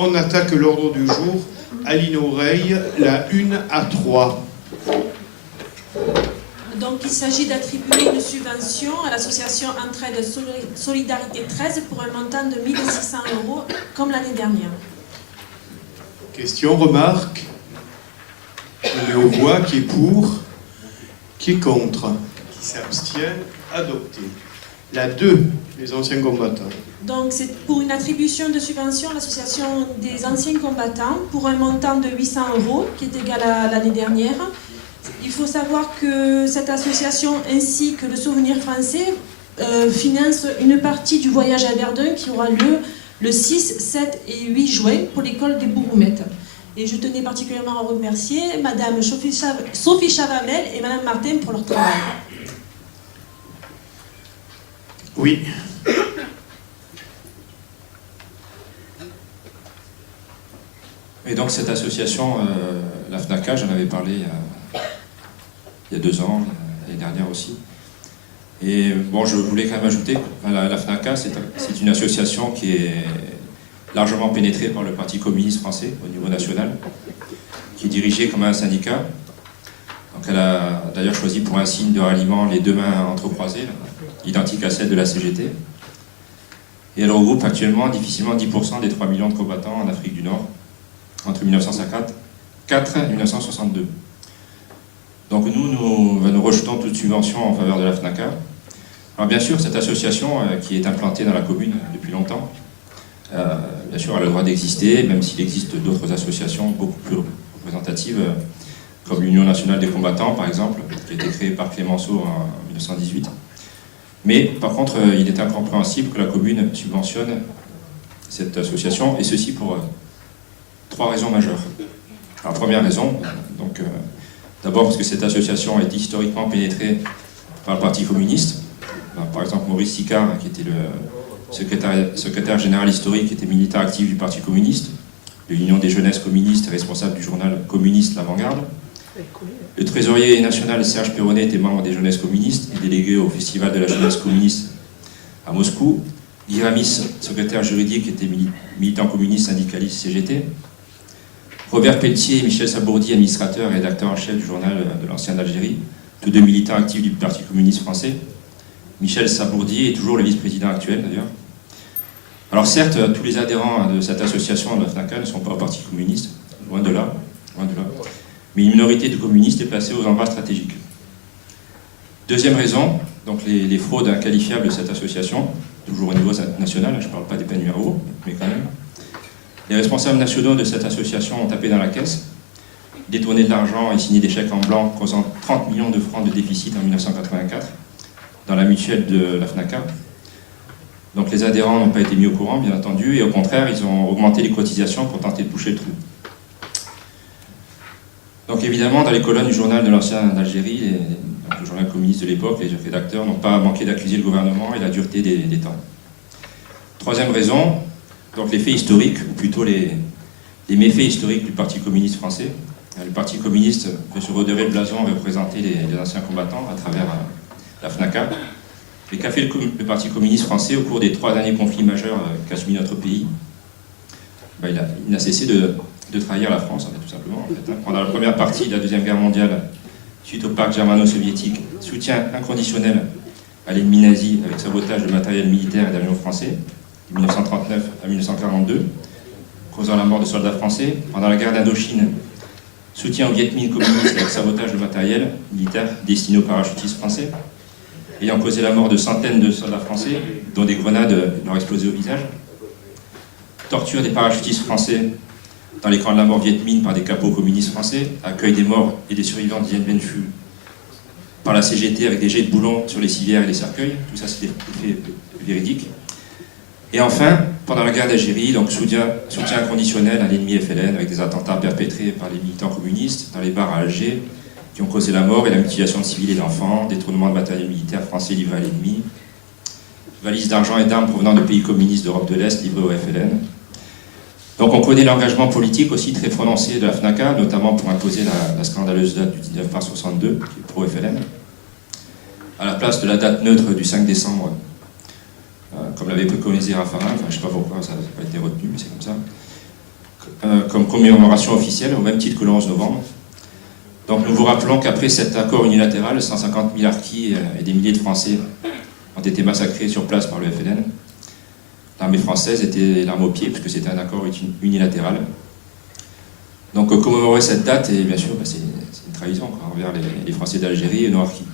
On attaque l'ordre du jour. Aline Oreille, la 1 à 3. Donc il s'agit d'attribuer une subvention à l'association Entraide Solidarité 13 pour un montant de 1 600 € comme l'année dernière. Question, remarque. Je mets aux voix qui est pour, qui est contre, qui s'abstient, adopté. La 2, les anciens combattants. Donc c'est pour une attribution de subvention à l'association des anciens combattants pour un montant de 800 € qui est égal à l'année dernière. Il faut savoir que cette association ainsi que le Souvenir français finance une partie du voyage à Verdun qui aura lieu le 6, 7 et 8 juin pour l'école des Bourgoumettes. Et je tenais particulièrement à remercier Madame Sophie Chavamel et Madame Martin pour leur travail. Oui. Et donc cette association, la FNACA, j'en avais parlé il y a 2 ans, l'année dernière aussi. Et bon, je voulais quand même ajouter que la FNACA, c'est une association qui est largement pénétrée par le Parti communiste français au niveau national, qui est dirigée comme un syndicat. Donc elle a d'ailleurs choisi pour un signe de ralliement les 2 mains entrecroisées, identiques à celles de la CGT. Et elle regroupe actuellement difficilement 10% des 3 millions de combattants en Afrique du Nord, entre 1954 et 1962. Donc nous rejetons toute subvention en faveur de la FNACA. Alors bien sûr, cette association qui est implantée dans la commune depuis longtemps, bien sûr elle a le droit d'exister, même s'il existe d'autres associations beaucoup plus représentatives, comme l'Union nationale des combattants par exemple, qui a été créée par Clémenceau en 1918. Mais par contre, il est incompréhensible que la commune subventionne cette association, et ceci pour 3 raisons majeures. Alors première raison, donc d'abord parce que cette association est historiquement pénétrée par le Parti communiste. Par exemple, Maurice Sicard, qui était le secrétaire général historique, qui était militant actif du Parti communiste, de l'Union des jeunesses communistes et responsable du journal communiste L'Avant-Garde. Le trésorier national Serge Perronnet était membre des jeunesses communistes et délégué au Festival de la jeunesse communiste à Moscou. Guy Ramis, secrétaire juridique, était militant communiste syndicaliste CGT. Robert Pelletier et Michel Sabourdi, administrateur et rédacteur en chef du journal de l'ancienne Algérie, tous 2 militants actifs du Parti communiste français. Michel Sabourdi est toujours le vice-président actuel d'ailleurs. Alors certes, tous les adhérents de cette association de la FNACA ne sont pas au Parti communiste, loin de là, mais une minorité de communistes est placée aux endroits stratégiques. Deuxième raison, donc les fraudes inqualifiables de cette association, toujours au niveau national, je ne parle pas des Peñueros, mais quand même. Les responsables nationaux de cette association ont tapé dans la caisse, détourné de l'argent et signé des chèques en blanc causant 30 millions de francs de déficit en 1984 dans la mutuelle de la FNACA. Donc les adhérents n'ont pas été mis au courant, bien entendu, et au contraire, ils ont augmenté les cotisations pour tenter de boucher le trou. Donc évidemment, dans les colonnes du journal de l'ancienne d'Algérie, le journal communiste de l'époque, les rédacteurs n'ont pas manqué d'accuser le gouvernement et la dureté des temps. Troisième raison, donc les faits historiques, ou plutôt les méfaits historiques du Parti communiste français. Le Parti communiste veut se redorer le blason et représenter les anciens combattants à travers la FNACA. Mais qu'a fait le Parti communiste français au cours des 3 derniers conflits majeurs qu'a subi notre pays? Il n'a cessé de trahir la France, tout simplement. En fait. Pendant la première partie de la Deuxième Guerre mondiale, suite au pacte germano-soviétique, soutien inconditionnel à l'ennemi nazi avec sabotage de matériel militaire et d'avions français, de 1939 à 1942, causant la mort de soldats français. Pendant la guerre d'Indochine, soutien au Viet Minh communiste avec sabotage de matériel militaire destiné aux parachutistes français, ayant causé la mort de centaines de soldats français, dont des grenades leur explosaient au visage. Torture des parachutistes français dans les camps de la mort Viet Minh par des capots communistes français, accueil des morts et des survivants d'Dien Bien Phu par la CGT avec des jets de boulons sur les civières et les cercueils, tout ça c'est des faits véridiques. Et enfin, pendant la guerre d'Algérie, donc soutien inconditionnel à l'ennemi FLN avec des attentats perpétrés par les militants communistes dans les bars à Alger, qui ont causé la mort et la mutilation de civils et d'enfants, détournement de matériel militaire français livré à l'ennemi, valises d'argent et d'armes provenant de pays communistes d'Europe de l'Est livrés au FLN. Donc on connaît l'engagement politique aussi très prononcé de la FNACA, notamment pour imposer la scandaleuse date du 19 mars 62, qui est pro-FLN, à la place de la date neutre du 5 décembre, comme l'avait préconisé Raffarin. Enfin je ne sais pas pourquoi ça n'a pas été retenu, mais c'est comme ça. comme commémoration officielle, au même titre que le 11 novembre. Donc nous vous rappelons qu'après cet accord unilatéral, 150 000 harkis et des milliers de Français ont été massacrés sur place par le FLN. L'armée française était l'arme au pied, puisque c'était un accord unilatéral. Donc commémorer cette date, et bien sûr, c'est une trahison envers les Français d'Algérie et nos harkis.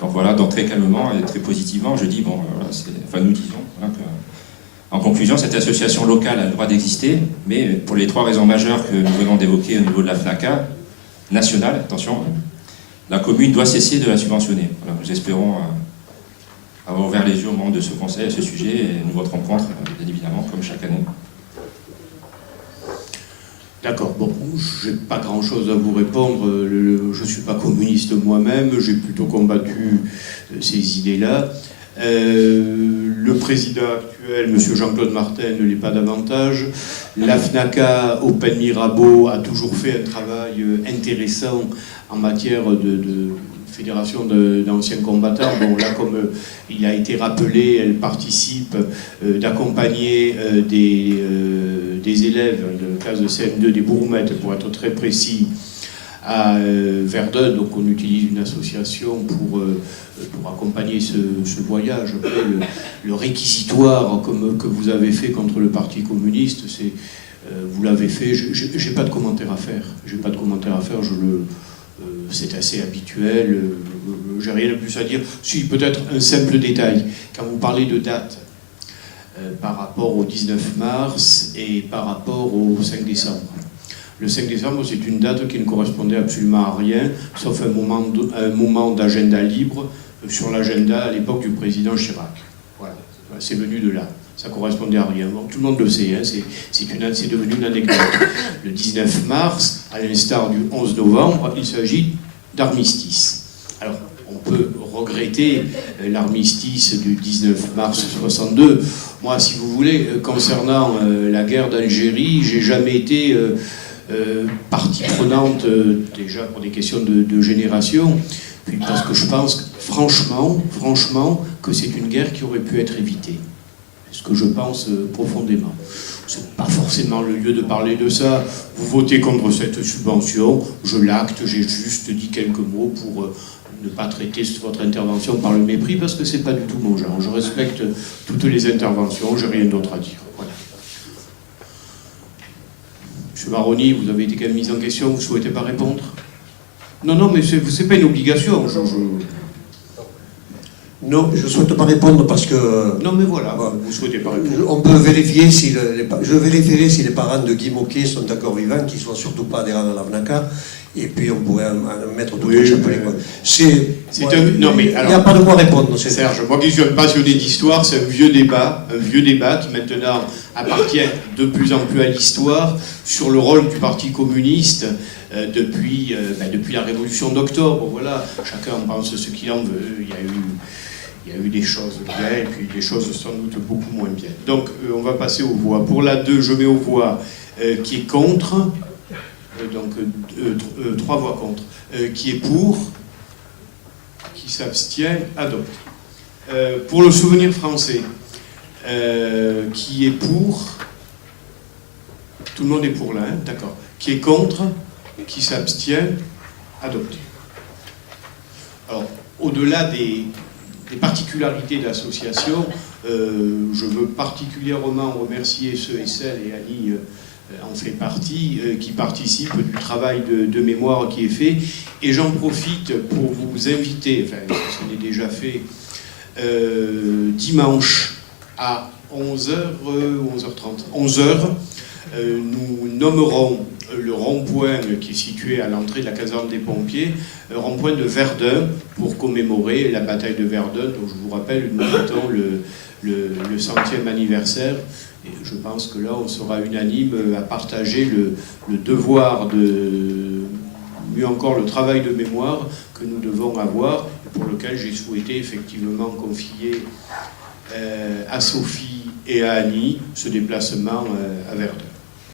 Donc voilà, donc très calmement et très positivement, je dis, bon, voilà, nous disons, voilà, que, en conclusion, cette association locale a le droit d'exister, mais pour les 3 raisons majeures que nous venons d'évoquer au niveau de la FNACA, nationale, attention, la commune doit cesser de la subventionner. Voilà, nous espérons avoir ouvert les yeux au moment de ce conseil à ce sujet, et nous voterons contre, bien évidemment, comme chaque année. D'accord, bon, je n'ai pas grand-chose à vous répondre, je ne suis pas communiste moi-même, j'ai plutôt combattu ces idées-là. Le président actuel, M. Jean-Claude Martin, ne l'est pas davantage. La FNACA, Open Mirabeau, a toujours fait un travail intéressant en matière de fédération d'anciens combattants. Bon, là, comme il a été rappelé, elle participe d'accompagner des élèves, dans le cas de CM2 des Bourmettes, pour être très précis, à Verdun. Donc on utilise une association pour accompagner ce voyage. Après, le réquisitoire que vous avez fait contre le Parti communiste, vous l'avez fait, j'ai pas de commentaire à faire. C'est assez habituel, j'ai rien de plus à dire. Si, peut-être un simple détail. Quand vous parlez de date, par rapport au 19 mars et par rapport au 5 décembre. Le 5 décembre, c'est une date qui ne correspondait absolument à rien, sauf un moment d'agenda libre sur l'agenda à l'époque du président Chirac. Voilà, c'est venu de là. Ça correspondait à rien. Bon, tout le monde le sait, hein, c'est devenu une anecdote. Le 19 mars, à l'instar du 11 novembre, il s'agit d'armistice. Alors, on peut regretter l'armistice du 19 mars 62. Moi, si vous voulez, concernant la guerre d'Algérie, j'ai jamais été partie prenante, déjà pour des questions de génération, puis parce que je pense, franchement, que c'est une guerre qui aurait pu être évitée. Ce que je pense profondément. Ce n'est pas forcément le lieu de parler de ça. Vous votez contre cette subvention, je l'acte, j'ai juste dit quelques mots pour ne pas traiter votre intervention par le mépris, parce que c'est pas du tout mon genre. Je respecte toutes les interventions, j'ai rien d'autre à dire. Voilà. Monsieur Maroni, vous avez été quand même mis en question, vous ne souhaitez pas répondre? Non, mais c'est pas une obligation. Non, je ne souhaite pas répondre parce que... Non, mais voilà, vous ne souhaitez pas répondre. On peut vérifier si... Je vérifierai si les parents de Guy Moquet sont d'accord vivants, qu'ils ne soient surtout pas adhérents à la FNACA, et puis on pourrait en mettre tout le chapelet. Non, mais il n'y a pas de quoi répondre. Serge, moi qui suis un passionné d'histoire, c'est un vieux débat qui maintenant appartient de plus en plus à l'histoire sur le rôle du Parti communiste depuis la Révolution d'octobre. Voilà, chacun en pense ce qu'il en veut. Il y a eu des choses bien et puis des choses sans doute beaucoup moins bien. Donc on va passer aux voix. Pour la 2, je mets aux voix qui est contre, donc 3 voix contre, qui est pour, qui s'abstient, adopté. Pour le souvenir français, qui est pour, tout le monde est pour là, hein, d'accord. Qui est contre, qui s'abstient, adopté. Alors, au-delà des particularités de l'association, je veux particulièrement remercier ceux et celles, et Annie en fait partie, qui participent du travail de mémoire qui est fait. Et j'en profite pour vous inviter, enfin, ça n'est déjà fait, dimanche à 11h ou 11h30, 11h, nous nommerons le rond-point qui est situé à l'entrée de la caserne des pompiers, rond-point de Verdun, pour commémorer la bataille de Verdun, dont je vous rappelle, nous fêtons le 100e anniversaire. Et je pense que là, on sera unanime à partager le devoir mieux encore le travail de mémoire que nous devons avoir, et pour lequel j'ai souhaité effectivement confier à Sophie et à Annie ce déplacement à Verdun.